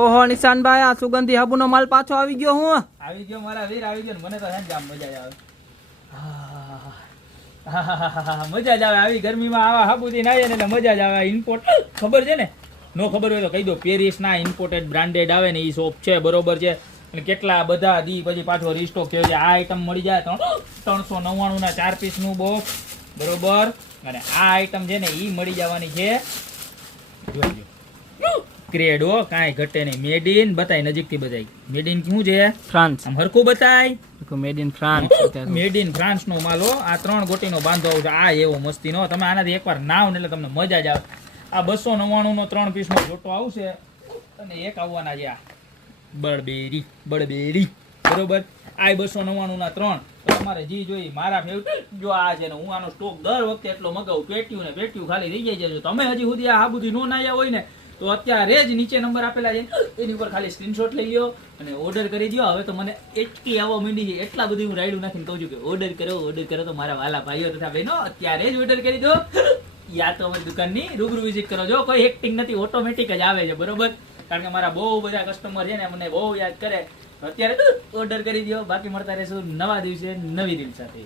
ઓહો નિશાનભાઈ, આ સુગંધી હાબુનો માલ પાછો આવી ગયો. હું આવી ગયો મારા વીર, આવી ગયો ને. મને તો હે ને આમ મજા જ આવે. મજા જ આવે આવી ગરમીમાં. આવા હાબુથી નાઈએ ને એટલે મજા જ આવે. ઇમ્પોર્ટ ખબર છે ને? નો ખબર હોય તો કહી દો. પેરિસ ના ઇમ્પોર્ટેડ બ્રાન્ડેડ આવે ને એ શોપ છે, બરોબર છે. અને કેટલા બધા દી પછી પાછો રીસ્ટોક થયો છે. આ આઈટમ મળી જાય 399 ના 4 પીસનું બોક્સ, બરોબર. અને આ આઈટમ છે ને એ મળી જવાની છે, જોજો ક્રેડ હો, કાંઈ ઘટે નહીં. મેડ ઇન બતાય, નજીકથી બતાય. મેડ ઇન શું છે? ફ્રાન્સ. આમ હરખું બતાય. Made in France. Made in France નો માલ હો. આ 3 ગોટીનો બાંધો આવશે. આ એવો મસ્તી નો, તમે આનાથી એકવાર નાવ ને એટલે તમને મજા જ આવે. આ 299 નો 3 પીસનો જોટો આવશે અને એક આવવાના છે આ બળબેરી, બરોબર. આ 299 ના 3. તમારે જી જોઈ મારા ફેવરેટ જો આ છે ને, હું આનો સ્ટોક દર વખતે એટલો મગાવું. પેટ્યું ને પેટ્યું ખાલી થઈ જાય છે. તમે હજી સુધી આ હાબુથી નો નાયા હોય ને તો અત્યારે જ નીચે નંબર આપેલા છે એની ઉપર ખાલી સ્ક્રીનશોટ લઈ લ્યો અને ઓર્ડર કરી દો. હવે તો મને એટલી આવવા માંડી છે, એટલા બધું હું રાયડું નાખીને કહું છું કે ઓર્ડર કરો તો મારા વાલા ભાઈઓ તથા બહેનો અત્યારે જ ઓર્ડર કરી દો. યા તો અમારી દુકાનની રૂબરૂ વિઝિટ કરો. જો કોઈ એક્ટિંગ નથી, ઓટોમેટિક જ આવે છે, બરોબર. કારણ કે મારા બહુ બધા કસ્ટમર છે ને મને બહુ યાદ કરે. અત્યારે ઓર્ડર કરી દો. બાકી મળતા રહેશું નવા દિવસે નવી રીલ સાથે.